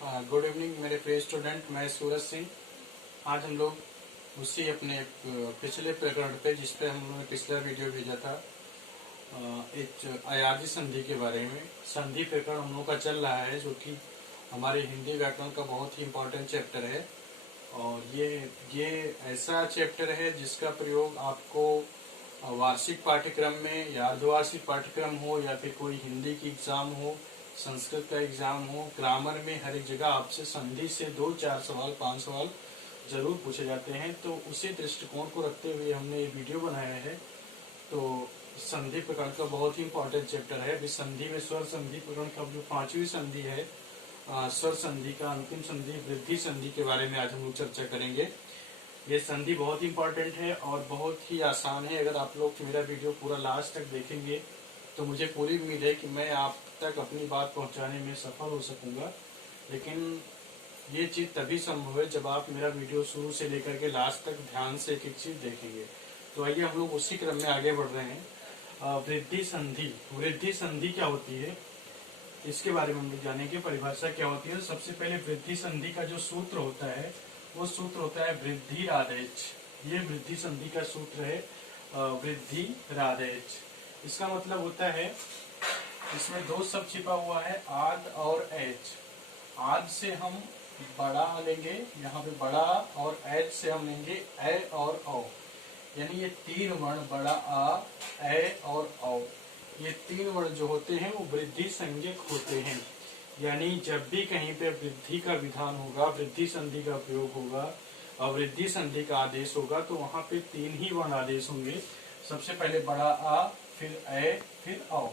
Good evening मेरे प्रिय student. मैं सूरज सिंह। आज हम लोग उसी अपने पिछले प्रकरण पे जिस पे हम लोगों ने पिछला वीडियो भेजा था, एक अयाजी संधि के बारे में। संधि प्रकरण हम लोग का चल रहा है, जो कि हमारे हिंदी व्याकरण का बहुत ही इम्पोर्टेंट चैप्टर है। और ये ऐसा चैप्टर है जिसका प्रयोग आपको वार्षिक पाठ्यक्रम में या अर्धवार्षिक पाठ्यक्रम हो या फिर कोई हिंदी की एग्जाम हो, संस्कृत का एग्जाम हो, ग्रामर में हर एक जगह आपसे संधि से 2, 4 सवाल, 5 सवाल जरूर पूछे जाते हैं। तो उसी दृष्टिकोण को रखते हुए हमने ये वीडियो बनाया है। तो संधि प्रकरण का बहुत ही इम्पोर्टेंट चैप्टर है। अभी संधि में स्वर संधि प्रकरण का जो 5वीं संधि है, स्वर संधि का अंतिम संधि वृद्धि संधि के बारे में आज हम लोग चर्चा करेंगे। ये संधि बहुत इम्पोर्टेंट है और बहुत ही आसान है। अगर आप लोग मेरा वीडियो पूरा लास्ट तक देखेंगे तो मुझे पूरी उम्मीद है कि मैं आप तक अपनी बात पहुंचाने में सफल हो सकूंगा। लेकिन ये चीज़ तभी संभव है जब आप मेरा वीडियो शुरू से लेकर के लास्ट तक ध्यान से एक एक चीज़ देखेंगे। तो आइए हम लोग उसी क्रम में आगे बढ़ रहे हैं। वृद्धि संधि। वृद्धि संधि क्या होती है, इसके बारे में हम लोग जानेंगे। परिभाषा क्या होती है। सबसे पहले वृद्धि संधि का जो सूत्र होता है वो सूत्र होता है वृद्धि राधेच। ये वृद्धि संधि का सूत्र है वृद्धि राधेच। इसका मतलब होता है, इसमें 2 शब्द छिपा हुआ है, आद और एच। आद से हम बड़ा लेंगे, यहाँ पे बड़ा, और एच से हम लेंगे ए और औ। यानी ये 3 वर्ण बड़ा आ, ए और औ, ये 3 वर्ण जो होते हैं वो वृद्धि संज्ञक होते हैं। यानी जब भी कहीं पे वृद्धि का विधान होगा, वृद्धि संधि का प्रयोग होगा और वृद्धि संधि का आदेश होगा, तो वहां पे 3 ही वर्ण आदेश होंगे। सबसे पहले बड़ा आ, फिर ए, फिर औ।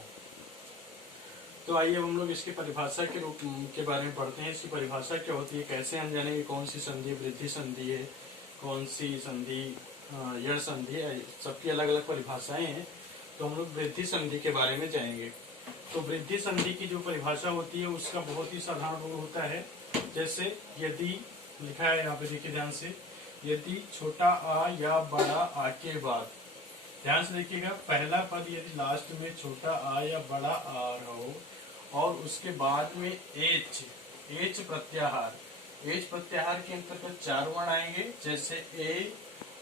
तो आइए हम लोग इसकी परिभाषा के रूप के बारे में पढ़ते हैं। इसकी परिभाषा क्या होती है, कैसे हम जानेंगे कौन सी संधि वृद्धि संधि है, कौन सी संधि यण संधि है। सबकी अलग अलग परिभाषाएं हैं। तो हम लोग वृद्धि संधि के बारे में जानेंगे। तो वृद्धि संधि की जो परिभाषा होती है उसका बहुत ही साधारण रूप होता है। जैसे यदि लिखा है यहाँ पे, देखिए ध्यान से, यदि छोटा आ या बड़ा आ के बाद, ध्यान से देखिएगा, पहला पद यदि लास्ट में छोटा आ या बड़ा आ हो और उसके बाद में एच, एच प्रत्याहार, एच प्रत्याहार के अंतर्गत 4 वर्ण आएंगे, जैसे ए,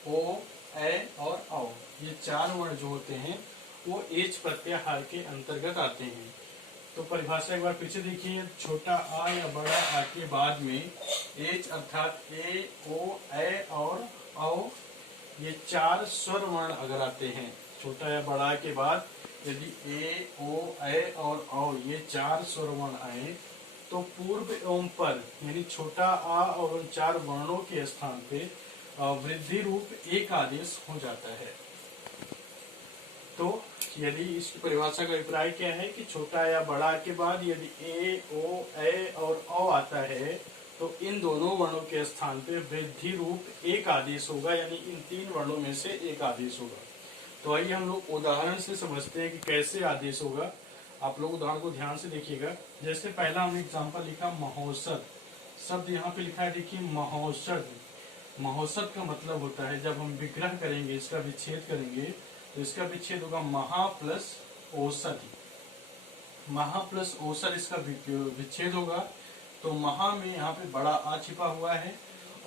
ओ, ए और औ। ये 4 वर्ण जो होते हैं वो एच प्रत्याहार के अंतर्गत आते हैं। तो परिभाषा एक बार पीछे देखिए, छोटा आ या बड़ा आ के बाद में एच अर्थात ए, ओ, ए और औ, ये 4 स्वर वर्ण अगर आते हैं, छोटा या बड़ा के बाद यदि ए, ओ, ए और औ ये 4 स्वर वर्ण आए, तो पूर्व एवं पर यानी छोटा आ और उन 4 वर्णों के स्थान पे वृद्धि रूप एक आदेश हो जाता है। तो यदि इसकी परिभाषा का अभिप्राय क्या है कि छोटा या बड़ा के बाद यदि ए, ओ, ए और औ आता है तो इन दोनों वर्णों के स्थान पे वृद्धि रूप एक आदेश होगा, यानी इन 3 वर्णों में से एक आदेश होगा। तो आइए हम लोग उदाहरण से समझते हैं कि कैसे आदेश होगा। आप लोग उदाहरण को ध्यान से देखिएगा। जैसे पहला हमने एग्जाम्पल लिखा महोत्सव, शब्द यहाँ पे लिखा है, देखिए महोत्सव। महोत्सव का मतलब होता है जब हम विग्रह करेंगे, इसका विच्छेद करेंगे, तो इसका विच्छेद होगा महा प्लस औषधि। महा प्लस औषध इसका विच्छेद होगा। तो महा में यहाँ पे बड़ा आ छिपा हुआ है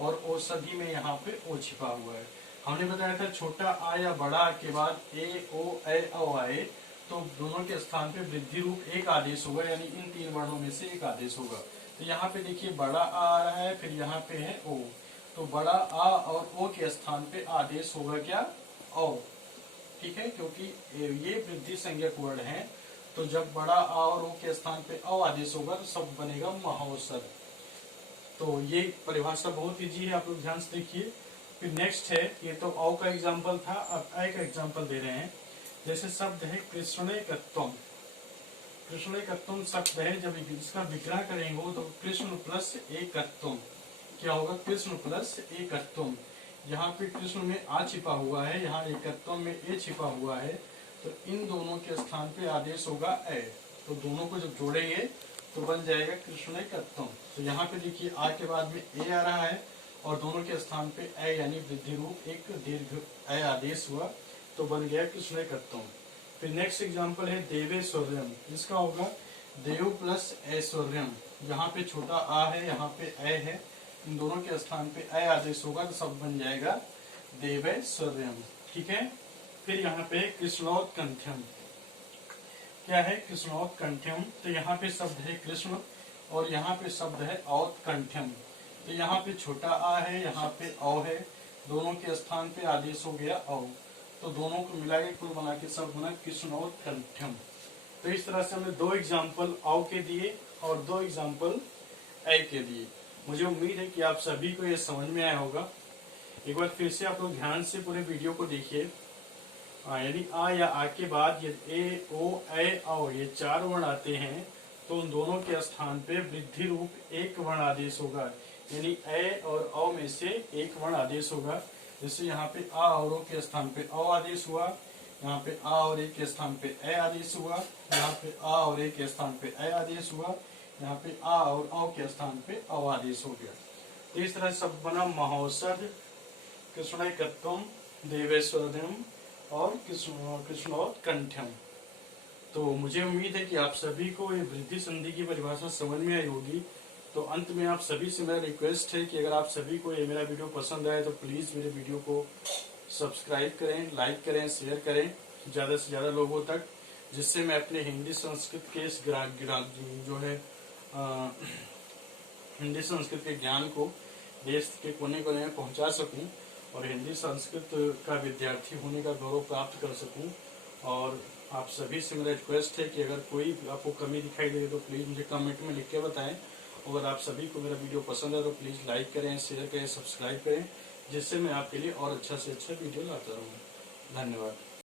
और औषधि में यहाँ पे ओ छिपा हुआ है। हमने बताया था छोटा आ या बड़ा आ के बाद ए, ओ, ए, औ आए तो दोनों के स्थान पे वृद्धि रूप एक आदेश होगा, यानी इन 3 वर्णों में से एक आदेश होगा। तो यहाँ पे देखिए बड़ा आ रहा है, फिर यहाँ पे है ओ, तो बड़ा आ और ओ के स्थान पे आदेश होगा क्या, औ। ठीक है, क्योंकि ये वृद्धि संज्ञक वर्ण है। तो जब बड़ा आ और ओ के स्थान पे अ आदेश होगा तो शब्द बनेगा महोत्सव। तो ये परिभाषा बहुत ईजी है, आप लोग ध्यान से देखिए। फिर नेक्स्ट है, ये तो औ का एग्जाम्पल था, अब ए का एग्जाम्पल दे रहे हैं। जैसे शब्द है कृष्णेकत्वम। कृष्णेकत्वम शब्द है, जब इसका विग्रह करेंगे तो कृष्ण प्लस एकत्वम क्या होगा, कृष्ण प्लस एकत्वम। यहाँ पे कृष्ण में आ छिपा हुआ है, यहाँ एकत्व में ए छिपा हुआ है, तो इन दोनों के स्थान पे आदेश होगा ए। तो दोनों को जब जोड़ेंगे तो बन जाएगा कृष्णेकत्वम। तो यहाँ पे देखिए आ के बाद में ए आ रहा है और दोनों के स्थान पे ए यानी वृद्धि रूप एक दीर्घ ए आदेश हुआ, तो बन गया कृष्णेकत्वम। फिर नेक्स्ट एग्जाम्पल है देवेश्वर्यम। इसका होगा देव प्लस ऐश्वर्यम। यहाँ पे छोटा आ है, यहाँ पे ए है, इन दोनों के स्थान पे ए आदेश होगा तो सब बन जाएगा देवैश्वर्यम। ठीक है। फिर यहाँ पे कृष्णोत्कंठ्यम, क्या है कृष्णोत्कंठ्यम, तो यहाँ पे शब्द है कृष्ण और यहाँ पे शब्द है औत्कंठ्यम। तो यहाँ पे छोटा आ है, यहाँ पे औ है, दोनों के स्थान पे आदेश हो गया औ, तो दोनों को मिला के कुल बना के शब्द बना कृष्णोत्कंठ्यम। तो इस तरह से हमने 2 एग्जाम्पल औ के दिए और 2 एग्जाम्पल ऐ के दिए। मुझे उम्मीद है कि आप सभी को ये समझ में आया होगा। एक बार फिर से आप लोग ध्यान से पूरे वीडियो को देखिए। यदि आ या आ के बाद यदि ए ओ ए औ ये 4 वर्ण आते हैं तो उन दोनों के स्थान पे वृद्धि रूप एक वर्ण आदेश होगा, यानी ए और औ में से एक वर्ण आदेश होगा। जैसे यहाँ पे आ और ओ के स्थान पे औ आदेश हुआ, यहाँ पे आ और ए के स्थान पे ए आदेश हुआ, यहाँ पे आ और ए के स्थान पे ए आदेश हुआ, यहाँ पे आ और औ के स्थान पे औ आदेश हो गया। तो इस तरह शब्द बना महोत्सव, कृष्णैकत्वम, देवैश्वर्यम और कृष्णोत्कंठ्यम। तो मुझे उम्मीद है कि आप सभी को ये वृद्धि संधि की परिभाषा समझ में आई होगी। तो अंत में आप सभी से मेरा रिक्वेस्ट है कि अगर आप सभी को ये मेरा वीडियो पसंद आए तो प्लीज मेरे वीडियो को सब्सक्राइब करें, लाइक करें, शेयर करें ज्यादा से ज्यादा लोगों तक, जिससे मैं अपने हिंदी संस्कृत के इस जो है हिंदी संस्कृत के ज्ञान को देश के कोने कोने में पहुंचा सकूं और हिंदी संस्कृत का विद्यार्थी होने का गौरव प्राप्त कर सकूं। और आप सभी से मेरा रिक्वेस्ट है कि अगर कोई आपको कमी दिखाई दे तो प्लीज मुझे कमेंट में लिख के बताएं। अगर आप सभी को मेरा वीडियो पसंद है तो प्लीज लाइक करें, शेयर करें, सब्सक्राइब करें, जिससे मैं आपके लिए और अच्छा से अच्छा वीडियो लाता रहूं। धन्यवाद।